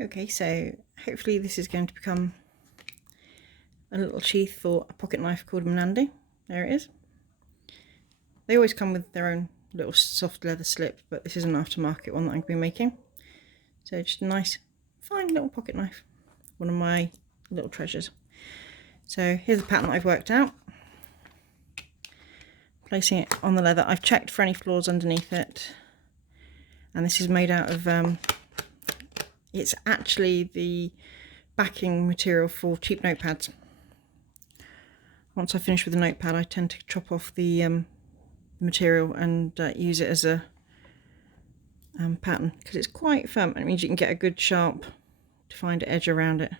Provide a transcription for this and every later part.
Okay, so hopefully this is going to become a little sheath for a pocket knife called Menandi. There it is. They always come with their own little soft leather slip, but this is an aftermarket one that I'm going to be making. So just a nice, fine little pocket knife. One of my little treasures. So here's the pattern that I've worked out. Placing it on the leather. I've checked for any flaws underneath it. And this is made out of, it's actually the backing material for cheap notepads. Once I finish with the notepad, I tend to chop off the material and use it as a pattern, because it's quite firm. It means you can get a good sharp defined edge around it.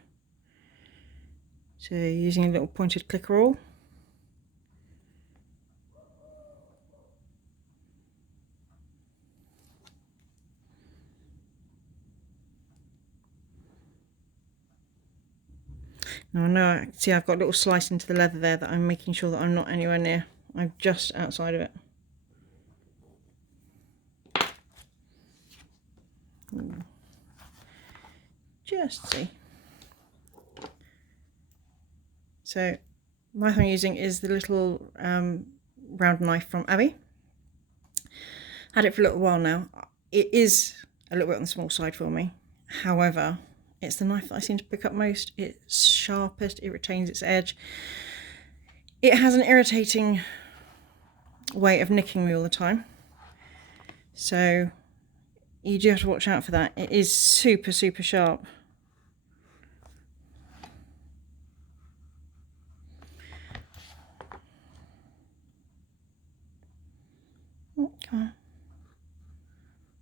So using a little pointed clicker awl. Now I know, I see I've got a little slice into the leather there that I'm making sure that I'm not anywhere near. I'm just outside of it. Just see. So the knife I'm using is the little round knife from Abby. Had it for a little while now. It is a little bit on the small side for me. However, it's the knife that I seem to pick up most. It's sharpest, it retains its edge. It has an irritating way of nicking me all the time. So you do have to watch out for that. It is super, super sharp. Oh, come on.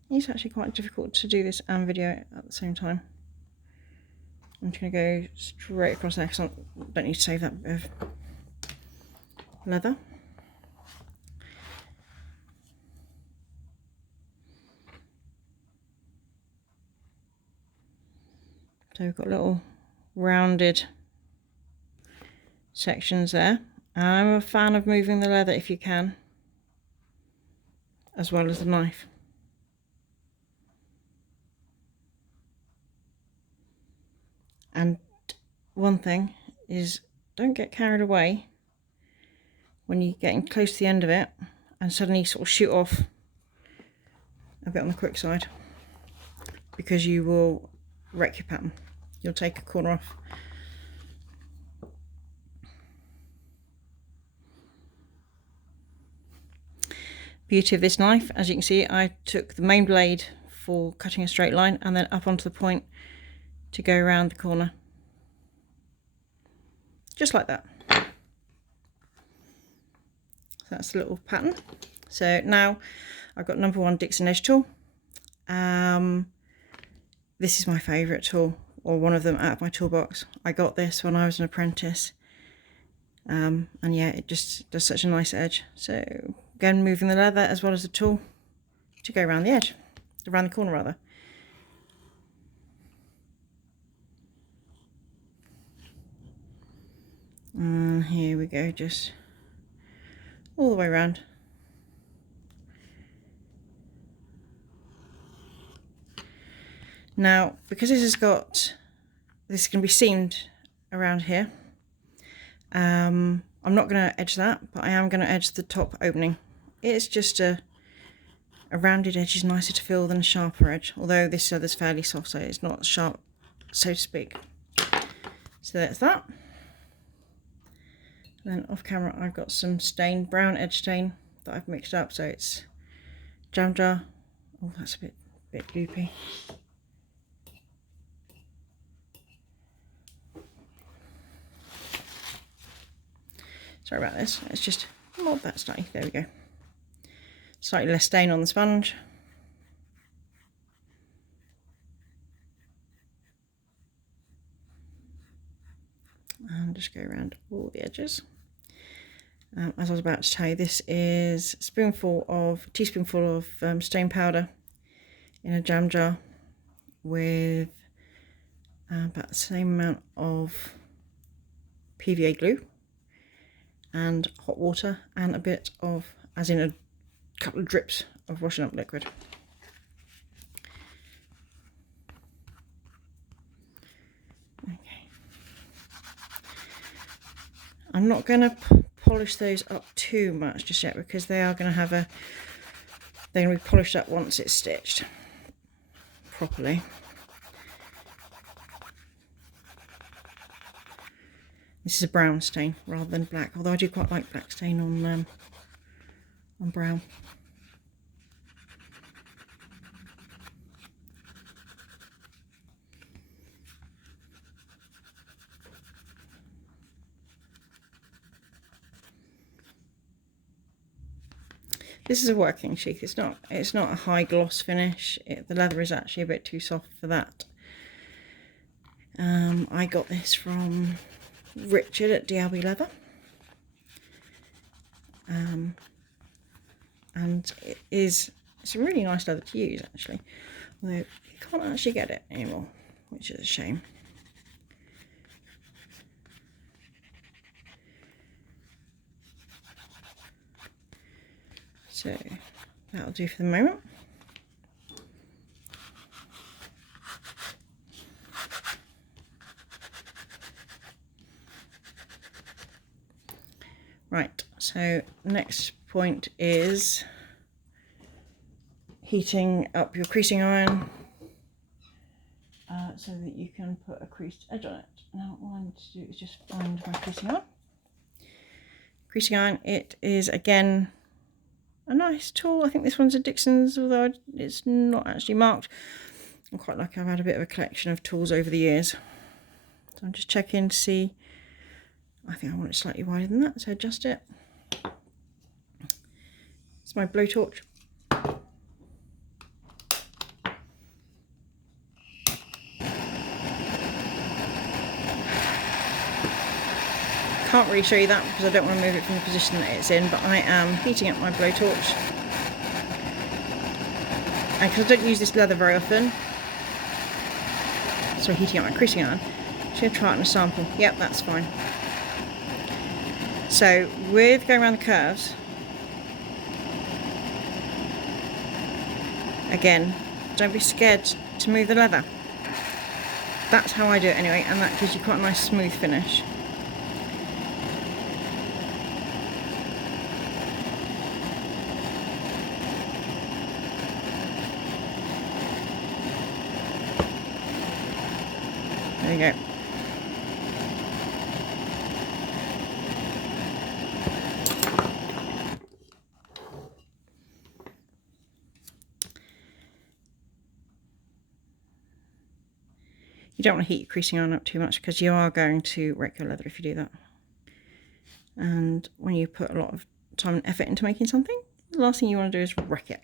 It's actually quite difficult to do this and video at the same time. I'm just going to go straight across there because I don't need to save that bit of leather. So we've got little rounded sections there. I'm a fan of moving the leather if you can, as well as the knife. And one thing is, don't get carried away when you're getting close to the end of it and suddenly sort of shoot off a bit on the quick side, because you will wreck your pattern. You'll take a corner off. Beauty of this knife, as you can see, I took the main blade for cutting a straight line and then up onto the point to go around the corner. Just like that. So that's the little pattern. So now I've got number 1 Dixon edge tool. This is my favourite tool, or one of them, out of my toolbox. I got this when I was an apprentice. And yeah, it just does such a nice edge. So again, moving the leather as well as the tool to go around the edge, around the corner rather. And here we go, just all the way around. Now, because this can be seamed around here, I'm not going to edge that, but I am going to edge the top opening. It's just a rounded edge is nicer to feel than a sharper edge, although this leather's fairly soft, so it's not sharp, so to speak. So that's that. And then off camera I've got some stain, brown edge stain that I've mixed up, so it's jam jar. Oh, that's a bit gloopy. Sorry about this, let's just mold that slightly. There we go. Slightly less stain on the sponge. And just go around all the edges. As I was about to tell you, this is a teaspoonful of stain powder in a jam jar with about the same amount of PVA glue and hot water and a bit of, as in a couple of drips of washing up liquid. I'm not going to polish those up too much just yet, because they are going to have they're going to be polished up once it's stitched properly. This is a brown stain rather than black, although I do quite like black stain on brown. This is a working sheath. It's not a high gloss finish. The leather is actually a bit too soft for that. I got this from Richard at DLB Leather, and it's a really nice leather to use actually, although you can't actually get it anymore, which is a shame. So that'll do for the moment. Right, so next point is heating up your creasing iron so that you can put a creased edge on it. Now all I need to do is just find my creasing iron. Creasing iron, it is again a nice tool. I think this one's a Dixon's, although it's not actually marked. I'm quite lucky, I've had a bit of a collection of tools over the years. So I'm just checking to see. I think I want it slightly wider than that, so adjust it. It's my blowtorch. Can't really show you that because I don't want to move it from the position that it's in, but I am heating up my blowtorch. And because I don't use this leather very often, so heating up my creasing iron, I'm just going to try it on a sample. Yep, that's fine. So with going around the curves, again, don't be scared to move the leather. That's how I do it anyway, and that gives you quite a nice smooth finish. There you go. You don't want to heat your creasing iron up too much because you are going to wreck your leather if you do that. And when you put a lot of time and effort into making something, the last thing you want to do is wreck it.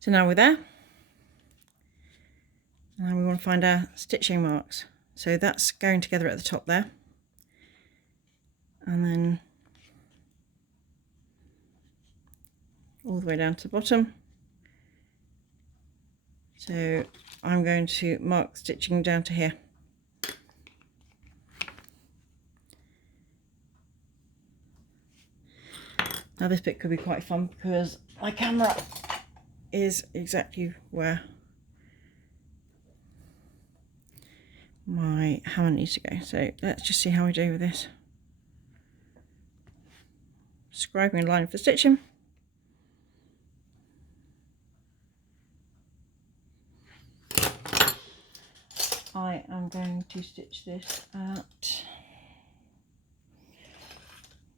So now we're there. And we want to find our stitching marks. So that's going together at the top there. And then all the way down to the bottom. So I'm going to mark stitching down to here. Now this bit could be quite fun because my camera is exactly where my hammer needs to go. So let's just see how we do with this. Scribing a line for stitching. I am going to stitch this at,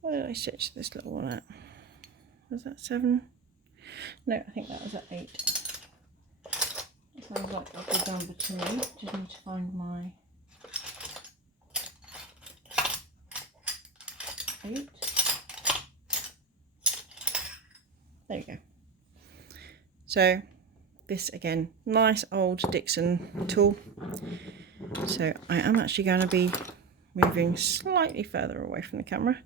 where did I stitch this little one at? Was that 7? No, I think that was at 8. That sounds like a good number to me. Just need to find my 8. There you go. So this again, nice old Dixon tool. So I am actually going to be moving slightly further away from the camera.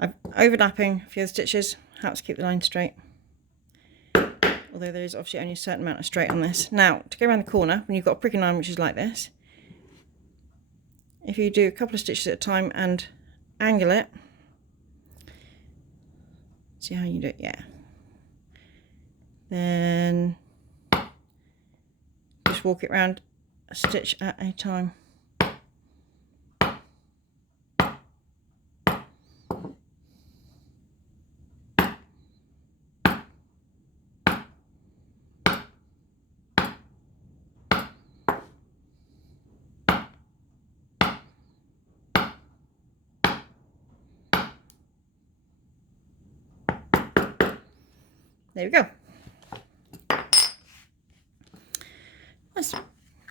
I'm overlapping a few of the stitches, helps keep the line straight. Although there is obviously only a certain amount of straight on this. Now, to go around the corner, when you've got a pricking line which is like this, if you do a couple of stitches at a time and angle it, see how you do it, yeah. Then just walk it around a stitch at a time. There we go. That's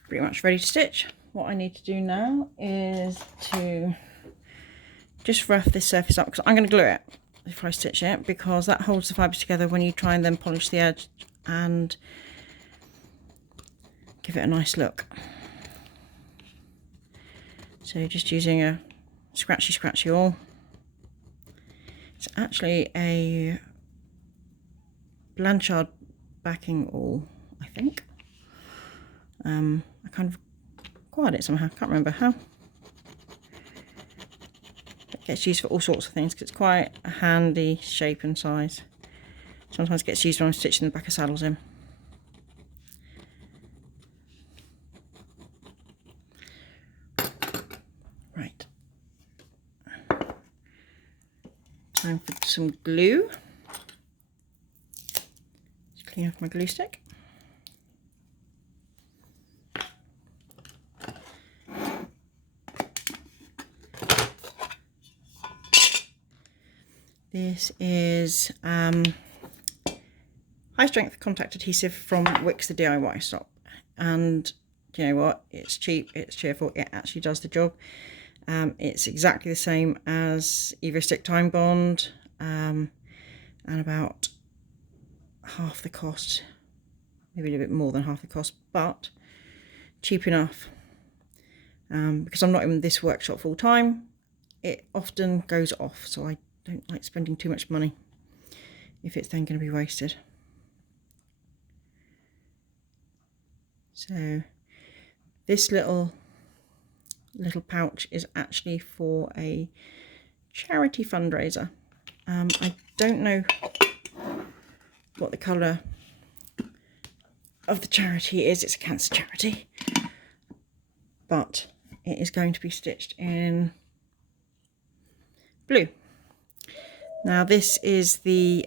pretty much ready to stitch. What I need to do now is to just rough this surface up, because I'm going to glue it before I stitch it, because that holds the fibres together when you try and then polish the edge and give it a nice look. So just using a scratchy awl. It's actually a Blanchard backing awl, I think. I kind of acquired it somehow, can't remember how. It gets used for all sorts of things because it's quite a handy shape and size. Sometimes it gets used when I'm stitching the back of saddles in. Right. Time for some glue. Just clean off my glue stick. This is high strength contact adhesive from Wix the DIY shop, and do you know what, it's cheap, it's cheerful, it actually does the job. It's exactly the same as Evo Stick Time Bond, and about half the cost, maybe a bit more than half the cost, but cheap enough. Because I'm not in this workshop full time, it often goes off, so I don't like spending too much money if it's then going to be wasted. So this little pouch is actually for a charity fundraiser. I don't know what the colour of the charity is. It's a cancer charity, but it is going to be stitched in blue. Now this is the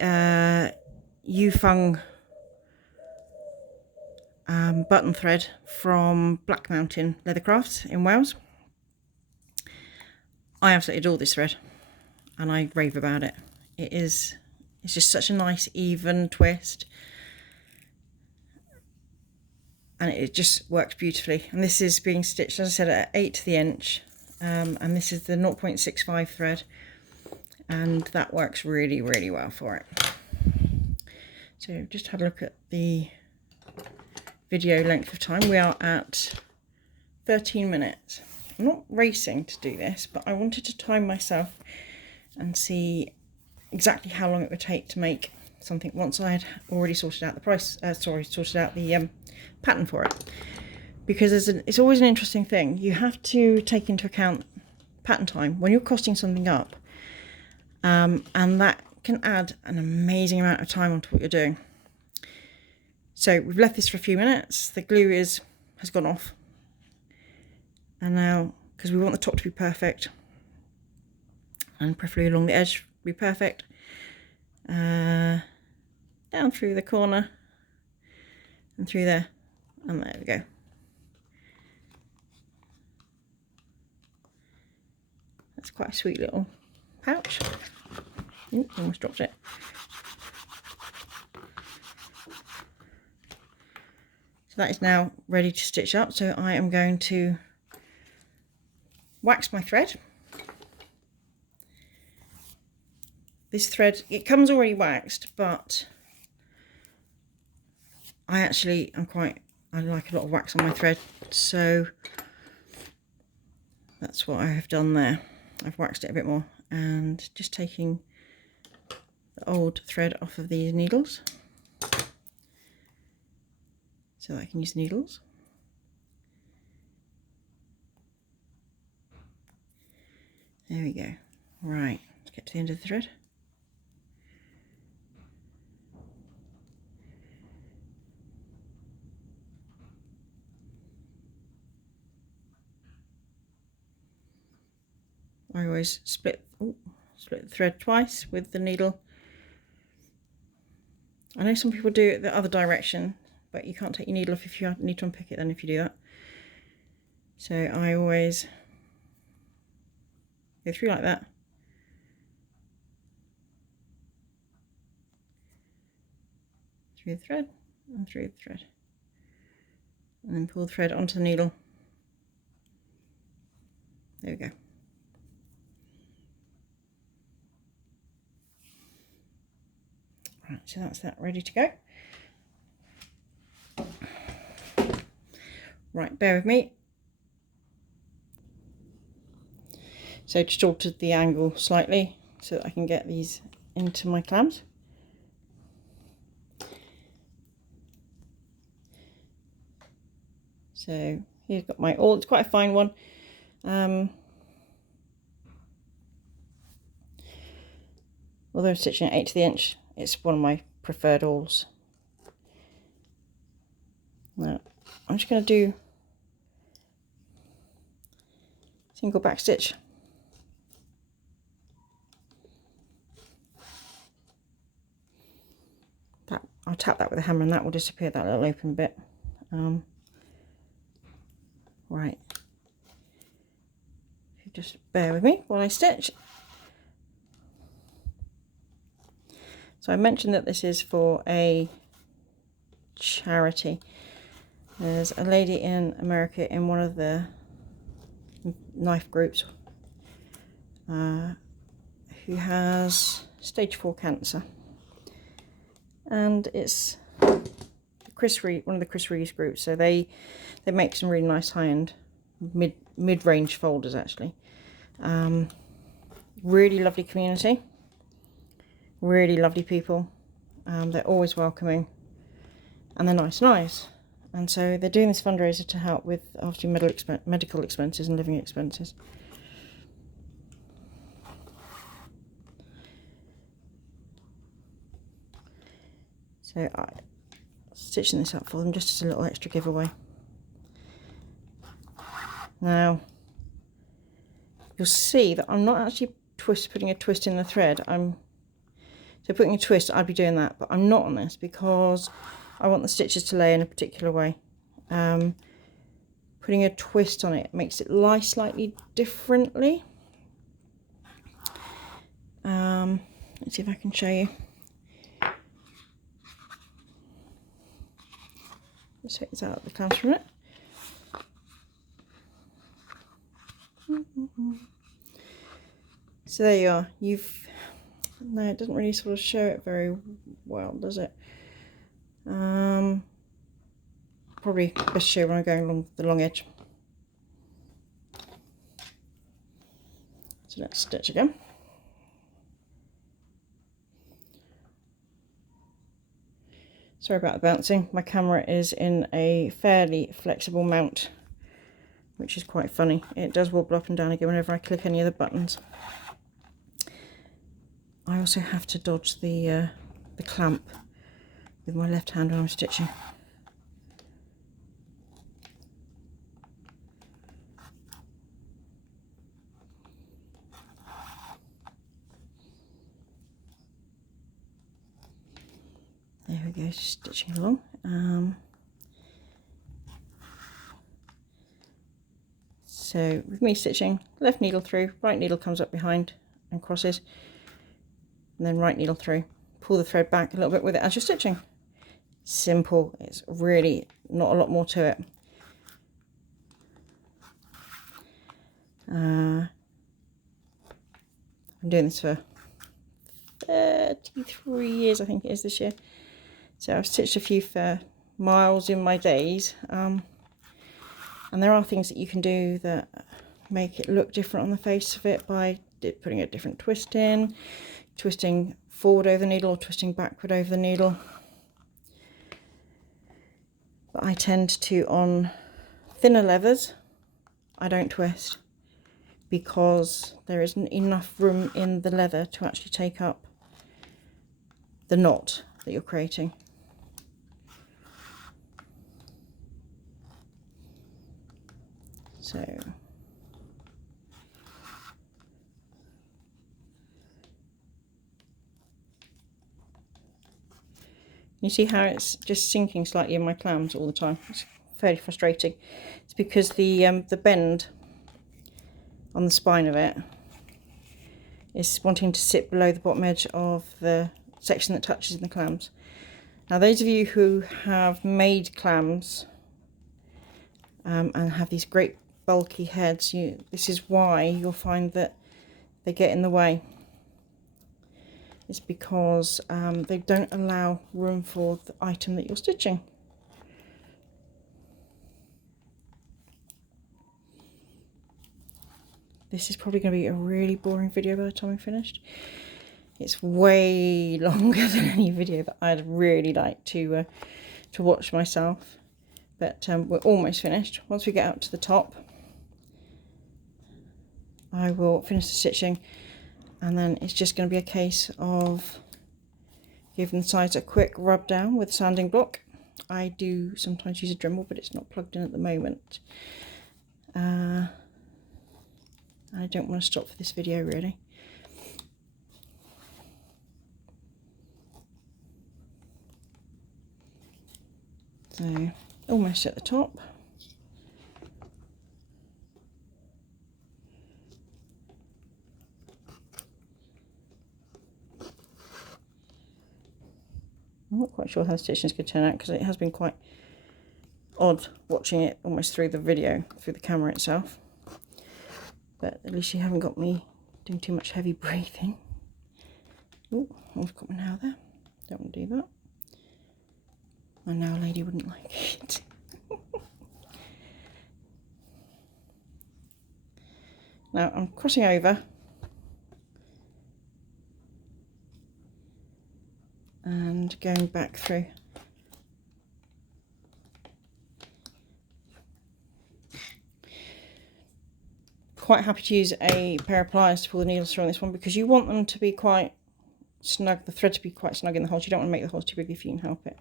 Yufeng button thread from Black Mountain Leathercrafts in Wales. I absolutely adore this thread and I rave about it. It's just such a nice even twist, and it just works beautifully. And this is being stitched, as I said, at 8 to the inch, and this is the 0.65 thread, and that works really, really well for it. So just had a look at the video length of time. We are at 13 minutes. I'm not racing to do this, but I wanted to time myself and see exactly how long it would take to make something once I had already sorted out the price, sorted out the pattern for it. Because it's always an interesting thing. You have to take into account pattern time when you're costing something up, and that can add an amazing amount of time onto what you're doing. So we've left this for a few minutes. The glue has gone off, and now, because we want the top to be perfect and preferably along the edge be perfect, down through the corner and through there, and there we go. That's quite a sweet little pouch. Ooh, almost dropped it. So that is now ready to stitch up. So I am going to wax my thread. This thread, it comes already waxed, but I like a lot of wax on my thread, so that's what I have done there. I've waxed it a bit more, and just taking the old thread off of these needles so that I can use the needles. There we go. Right, let's get to the end of the thread. I always split the thread twice with the needle. I know some people do it the other direction, but you can't take your needle off if you need to unpick it then if you do that. So I always go through like that. Through the thread and through the thread. And then pull the thread onto the needle. There we go. Right, so that's that ready to go. Right, bear with me. So just altered the angle slightly so that I can get these into my clams. So here's got my awl. It's quite a fine one. Although I'm stitching at 1/8 inch, it's one of my preferred awls. Now I'm just going to do single back stitch. I'll tap that with a hammer and that will disappear, that little open bit. Right, if you just bear with me while I stitch. So I mentioned that this is for a charity. There's a lady in America in one of the knife groups who has stage 4 cancer, and it's one of the Chris Reeves groups. So they make some really nice high-end mid-range folders actually. Really lovely community, really lovely people. They're always welcoming and they're nice. And so they're doing this fundraiser to help with obviously medical expenses and living expenses. So I'm stitching this up for them just as a little extra giveaway. Now you'll see that I'm not actually putting a twist in the thread. So putting a twist, I'd be doing that, but I'm not on this because I want the stitches to lay in a particular way. Putting a twist on it makes it lie slightly differently. Let's see if I can show you. Just take this out of the clams from it. So there you are. No, it doesn't really sort of show it very well, does it? Probably best show when I'm going along the long edge. So let's stitch again. Sorry about the bouncing. My camera is in a fairly flexible mount, which is quite funny. It does wobble up and down again whenever I click any of the buttons. I also have to dodge the clamp with my left hand when I'm stitching. There we go, stitching along. So with me stitching, left needle through, right needle comes up behind and crosses, and then right needle through. Pull the thread back a little bit with it as you're stitching. Simple, it's really not a lot more to it. I'm doing this for 33 years, I think it is this year. So I've stitched a few for miles in my days. And there are things that you can do that make it look different on the face of it by putting a different twist in, twisting forward over the needle or twisting backward over the needle. But I tend to, on thinner leathers, I don't twist because there isn't enough room in the leather to actually take up the knot that you're creating. So You see how it's just sinking slightly in my clams all the time. It's fairly frustrating. It's because the bend on the spine of it is wanting to sit below the bottom edge of the section that touches in the clams. Now those of you who have made clams and have these great bulky heads, this is why you'll find that they get in the way. It's because they don't allow room for the item that you're stitching. This is probably going to be a really boring video by the time I'm finished. It's way longer than any video that I'd really like to watch myself. But we're almost finished. Once we get up to the top, I will finish the stitching, and then it's just going to be a case of giving the sides a quick rub down with a sanding block. I do sometimes use a Dremel, but it's not plugged in at the moment. I don't want to stop for this video really. So almost at the top. I'm not quite sure how the stitching is going to turn out, because it has been quite odd watching it almost through the video, through the camera itself. But at least you haven't got me doing too much heavy breathing. Oh, I've got my nail there. Don't want to do that. My nail lady wouldn't like it. Now I'm crossing over and going back through. Quite happy to use a pair of pliers to pull the needles through on this one, because you want them to be quite snug, the thread to be quite snug in the holes. You don't want to make the holes too big if you can help it.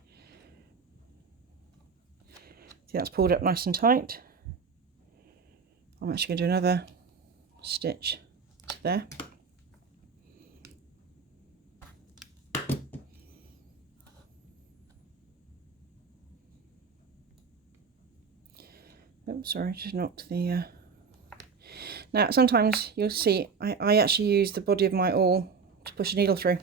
See, that's pulled up nice and tight. I'm actually going to do another stitch to there. Oh, sorry, just knocked the... Now, sometimes you'll see I actually use the body of my awl to push a needle through,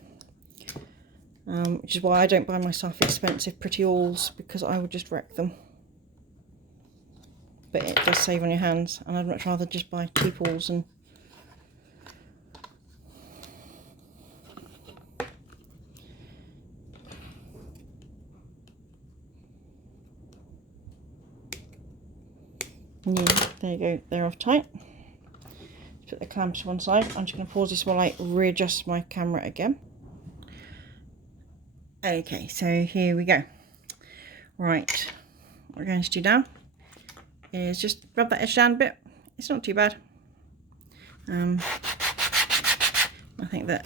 which is why I don't buy myself expensive pretty awls, because I would just wreck them. But it does save on your hands, and I'd much rather just buy cheap awls and yeah, there you go, they're off tight. Put the clamps to one side. I'm just going to pause this while I readjust my camera again. Okay, so here we go. Right, what we're going to do now is just rub that edge down a bit. It's not too bad. I think that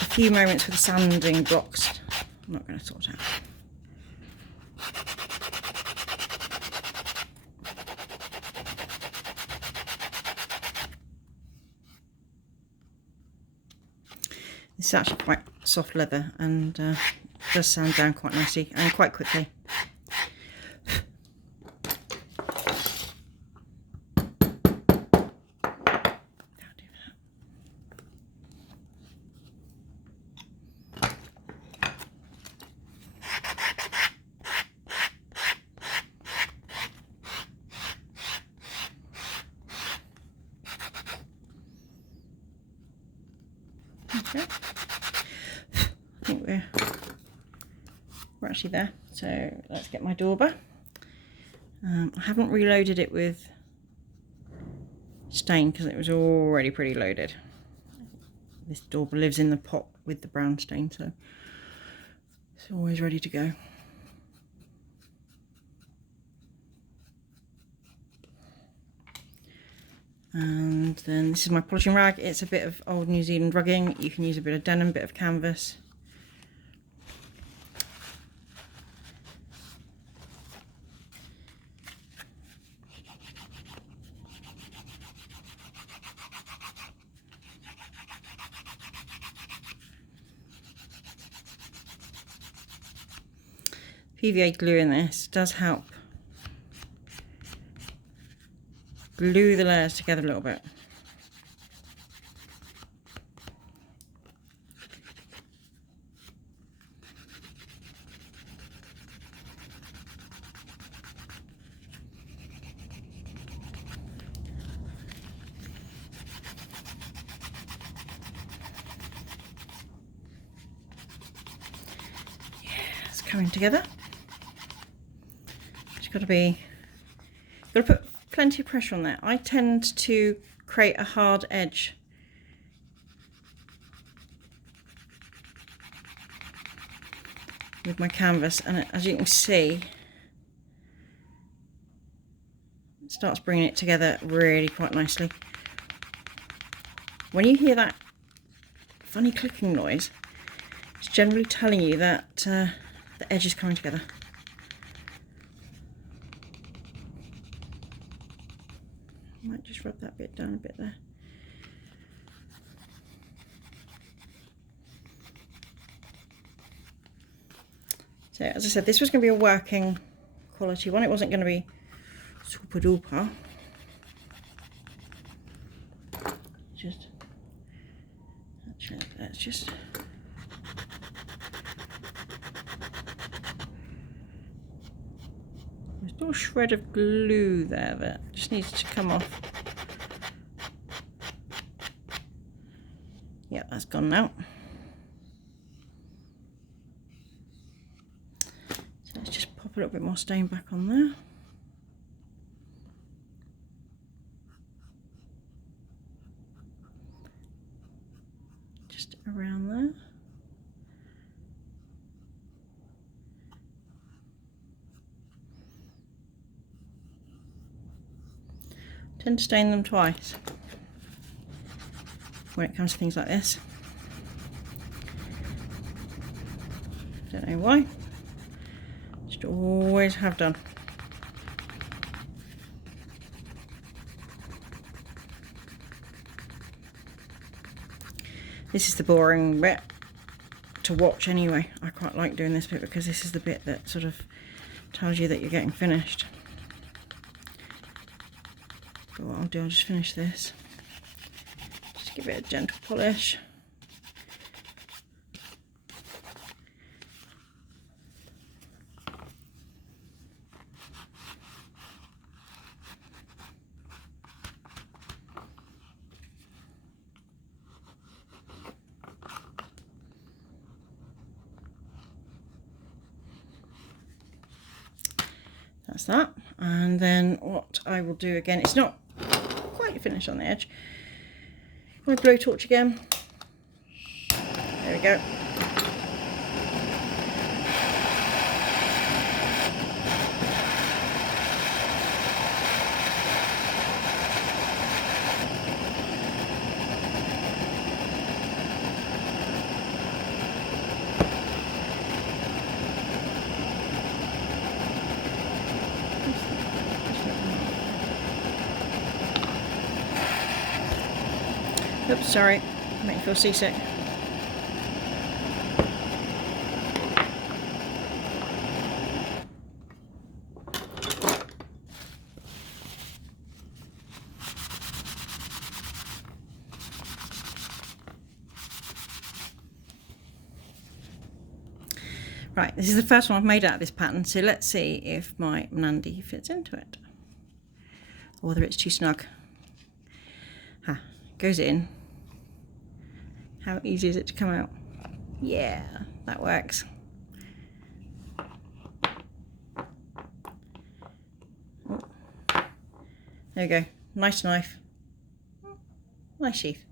a few moments with the sanding blocks, I'm not going to sort out. It's actually quite soft leather and does sand down quite nicely and quite quickly. Okay, I think we're actually there, so let's get my dauber. I haven't reloaded it with stain because it was already pretty loaded. This dauber lives in the pot with the brown stain, so it's always ready to go. And then this is my polishing rag. It's a bit of old New Zealand rugging. You can use a bit of denim, bit of canvas. PVA glue in this does help glue the layers together a little bit. Coming together. It's got to put plenty of pressure on there. I tend to create a hard edge with my canvas, and as you can see, it starts bringing it together really quite nicely. When you hear that funny clicking noise, it's generally telling you that the edge is coming together. I might just rub that bit down a bit there. So as I said, this was going to be a working quality one. It wasn't going to be super duper. Let's just there's a little shred of glue there that just needs to come off. Yeah, that's gone now. So let's just pop a little bit more stain back on there. Just around there. Tend to stain them twice when it comes to things like this. Don't know why. Just always have done. This is the boring bit to watch anyway. I quite like doing this bit because this is the bit that sort of tells you that you're getting finished. But what I'll do, I'll just finish this. Just give it a gentle polish. That's that. And then what I will do again, it's not quite finished on the edge. My blowtorch again. There we go. Oops, sorry, make me feel seasick. Right, this is the first one I've made out of this pattern, so let's see if my Nandi fits into it, or whether it's too snug. Goes in. How easy is it to come out? Yeah, that works. Oh. There we go. Nice knife. Nice sheath.